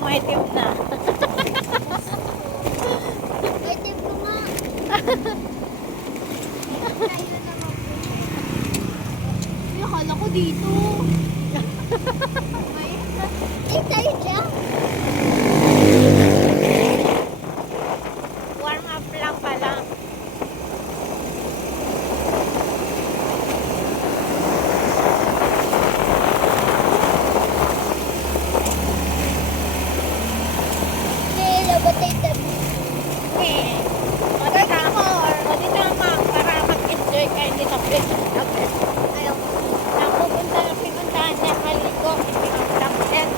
Maitim na. Maitim ko nga. Ay, akala ko dito. Ay, tayo dyan. Warm up lang pala. Ayaw. Pinuntahan niya maligo. Pinuntahan.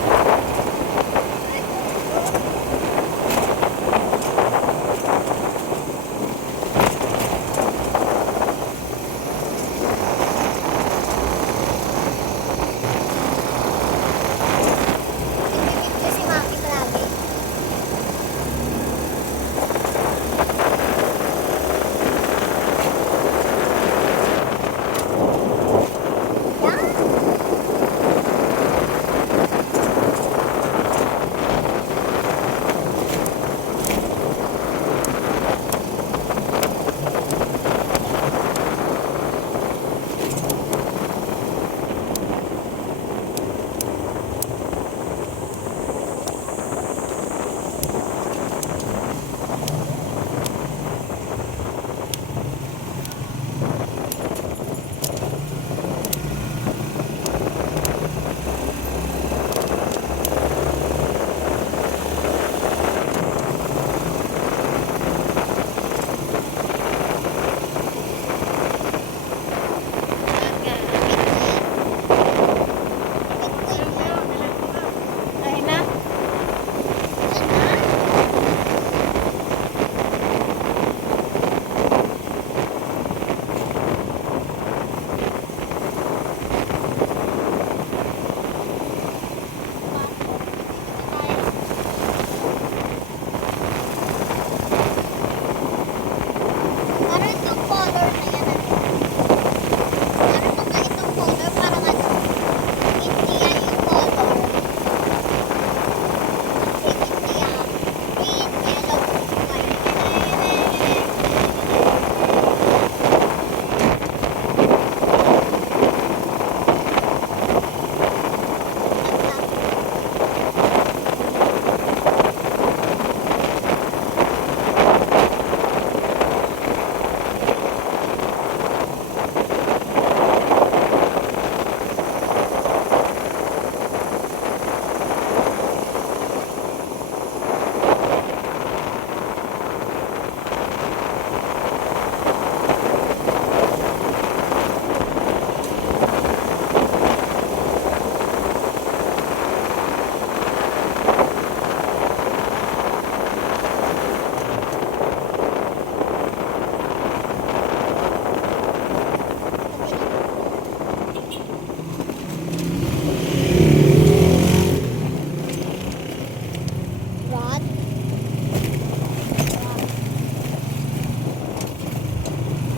Pinipip ko si Maki palagi. Ay na. Ano itong color na yan? Ano to nga itong color? Parang ano? Hindi yan yung color. Kasi hindi yan. Green, yellow, white. Rod.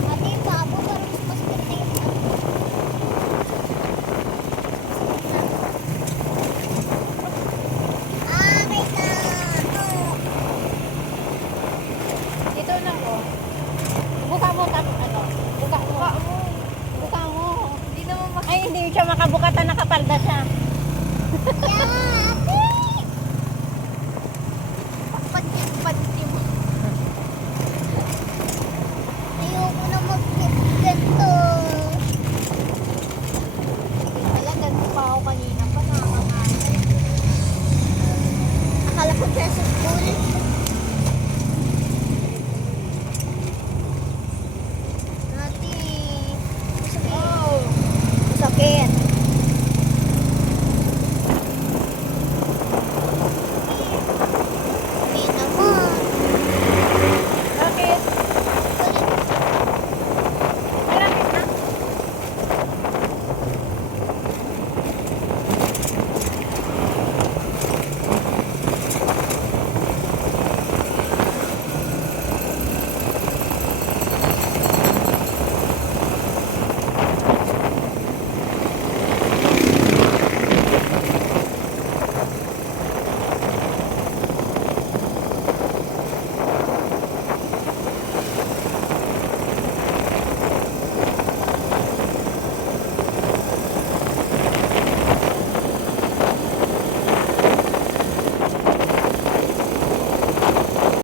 Ate, yung babo, parang mas maganda yung wait lang. Dito na ko. Buka mo tap ano? Buka mo. Buka mo. Hindi naman Ay, hindi siya makabukatan, nakapalda siya. Yeah, ate! makapagpanti mo. Ayoko na mag-ganto. Wala, ganun pa ako kanina pa. Nakakakain. Akala ko peso